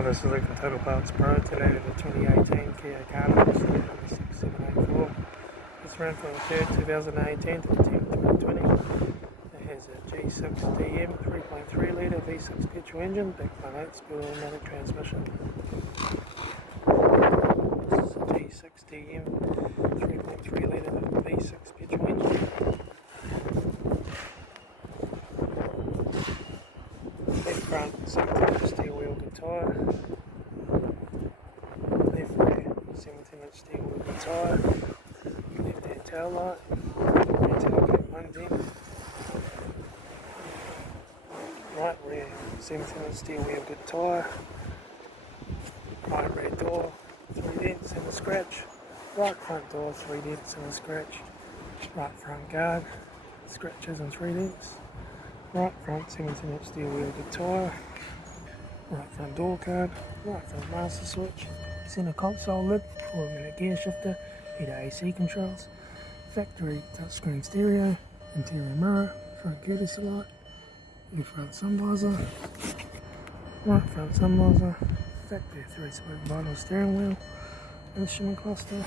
Hi, this is Litre Total Parts Pro. Today is the 2018 Kia Carnival, number 6784. It's run from the 3rd 2018 to the 10th 2020. It has a G6DM 3.3 litre V6 petrol engine, backed by an 8-speed automatic transmission. This is a G6DM 3.3 litre V6 petrol engine. Left front 17-inch steel wheel tyre. Left rear 17-inch steel wheel tyre. Left hand tail light. Rear tailgate 1 dent. Right rear 17-inch steel wheel tyre. Right rear door 3 dents and a scratch. Right front door 3 dents and a scratch. Right front guard scratches and 3 dents. Right front 17-inch steel wheel tyre. Right front door card. Right front master switch. Centre console lid, 4-minute gear shifter, heater AC controls. Factory touchscreen stereo. Interior mirror. Front courtesy light. Rear front sun visor. Right front sun visor. Factory 3-spoke vinyl steering wheel. Instrument cluster.